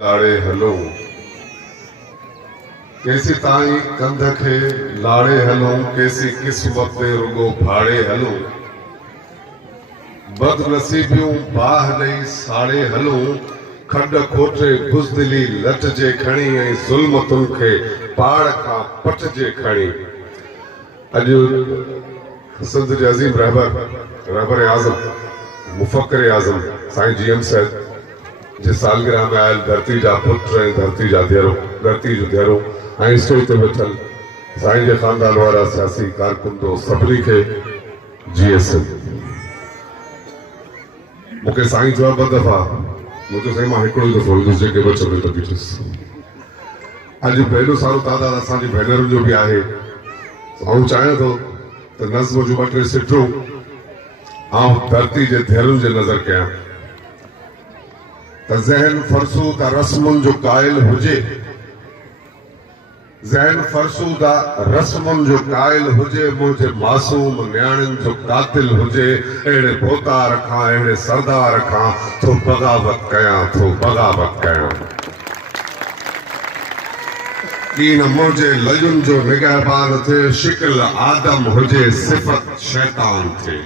लाड़े हलो कैसी ताई कंध खे लाड़े हलो कैसी किस्मत रुगो भाड़े हलो बदनसीबियूं बाह ॾेई साड़े हलो खड खोटे बुज़दिली लट जे खणी ऐं ज़ुल्मतुनि खे पाड़ खां पट जे खणी। अॼु सिंध जे अज़ीम रहबर आज़म मुफ़क्किर आज़म साईं जीएम साहिब जे सालगिरह में आयल धरती जा पुट ऐं धरती जो धीअरूं ऐं स्टेज ते वेठल साईं जे ख़ानदान वारा सियासी कारकुन सभिनी खे जीएसएम। मूंखे साईं चयो ॿ दफ़ा, मुंहिंजो साईं मां हिकिड़ो ई दफ़ो ईंदुसि जेके बचो में त बीठुसि। अॼु भेॾो सारो तादाद असांजी भेनरुनि जो बि आहे। आउं चाहियां थो त नज़्म जूं ॿ टे सिटरूं आउं धरती जे धीअरुनि जे नज़र कयां त ज़हन फरसूदा रस्मुनि जो क़ाइल हुजे, ज़हन फरसूदा रस्मुनि जो क़ाइल हुजे, मुंहिंजे मासूम न्याणियुनि जो कातिल हुजे, अहिड़े बोतार खां अहिड़े सरदार खां थो बग़ावत कयां। कीन मुंहिंजे लयुनि जो निगहबान थिए, शिकिल आदम हुजे सिफ़त शैतान थिए।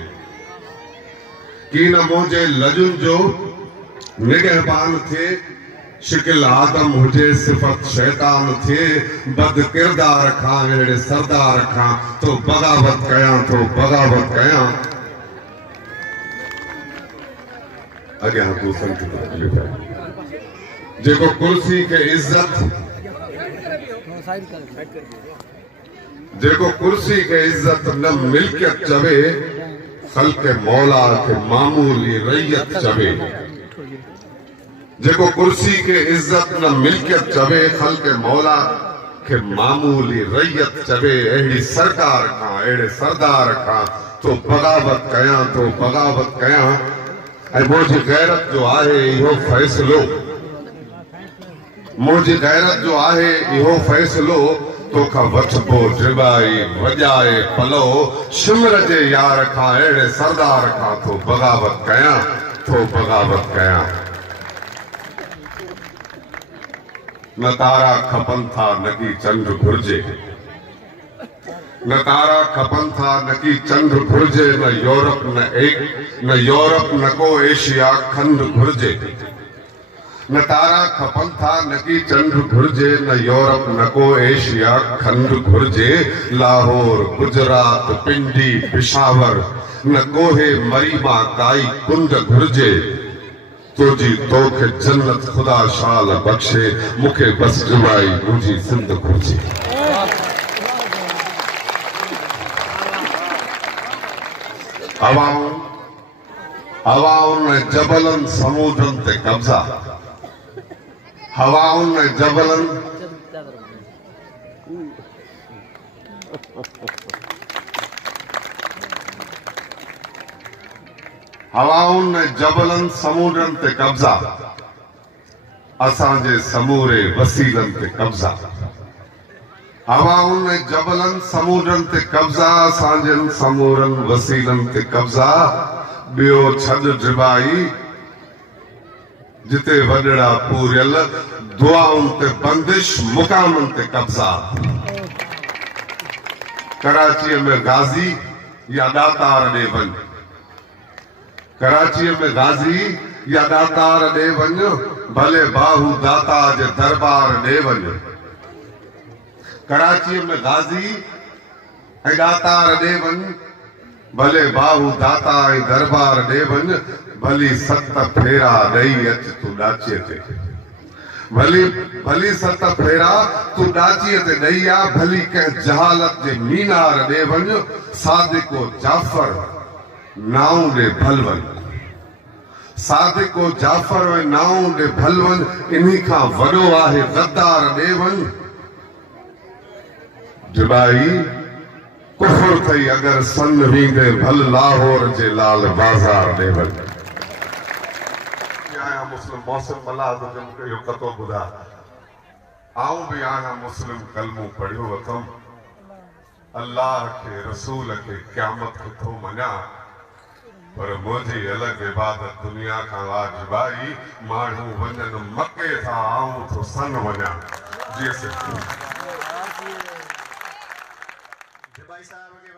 कीन मुंहिंजे लयुनि जो निगहबान थिए, शिकिल आदम हुजे सिफ़त शैतान थिए, बद किरदार खां अहिड़े सरदार खां तो बग़ावत कयां। अॻियां तूं संत तकलीफ़ आहे जेको कुर्सी खे इज़्ज़त न मिल्कियत चवे, ख़ल्क़ मौला खे मामूली रैयत चवे। जेको कुर्सी के इज्जत न मिल्कियत चवे, ख़ल्क़ मौला के मामूली रैयत चवे, अहिड़ी सरकार खां अहिड़े सरदार खां तो बग़ावत कयां। ऐं मुंहिंजी गैरत जो आहे इहो फ़ैसिलो तोखां वठबो ड्रिबाई वॼाए पलो, शिमर जे यार खां अहिड़े सरदार खां तो बग़ावत कयां। न तारा खपनि था न की चंड घुर्जे, न तारा खपनि था न की चंड घुर्जे, न यूरोप न को एशिया खंड घुर्जे। न तारा खपनि था न की चंड घुर्जे, न यूरोप न को एशिया खंड घुर्जे, लाहौर गुजरात पिंडी पिशावर न कोहे मरीमा काई कुंड घुर्जे। तुझी तोखे जन्नत खुदा शाल बख्शे, मुखे बस जुबाई मुझी सिंध घुर्जे। हवाउनि ने जबलनि समुद्रनि ते कब्ज़ा, हवाउनि ने जबलनि समुद्रनि ते कब्ज़ा, असांजे समूरे वसीलनि ते कब्ज़ा। हवाउनि ने जबलनि समुद्रनि ते कब्ज़ा, असांजे समूरनि वसीलनि ते कब्ज़ा। ॿियो छॾ ड्रिबाई जिते वॾड़ा पूरियल, दुआउनि ते बंदिश मुक़ामनि ते कब्ज़ा। कराचीअ में गाज़ी या दातार ॾे वञ, कराचीअ में गाज़ी या दातार ॾे वञ, भले बाहू दाता जे दरबार ॾे वञ। कराचीअ में गाज़ी ऐं दातार ॾे वञ, भले बाहू दाता ऐं दरबार ॾे वञ। भली सत फेरा ॾेई अच तूं ॾाचीअ ते, भली सत फेरा तूं ॾाचीअ ते ॾेई आ। भली कंहिं जहालत जे मीनार ॾे वञ, सादिको जाफ़र नाऊं ॾे भलवन, सादिको जाफ़र नाऊं ॾे भलवन। इन्ही खां वॾो आहे गद्दार ॾे वञ। जुबाई कुफर थई अगर सन वींदे भल, लाहौर जे लाल बाज़ार ॾे वञ। आहियां मुस्लिम मौसम मला मूंखे इहो कतो ॿुधा, आऊं बि आहियां मुस्लिम, कलमो पढ़ियो वतम। अल्लाह खे रसूल खे क़यामत थो मञा, पर मुझी अलग इबादत दुनिया का वाजिबाई माण्हू वञनि मके था आऊं तो सन वञा जी से भाई साहब के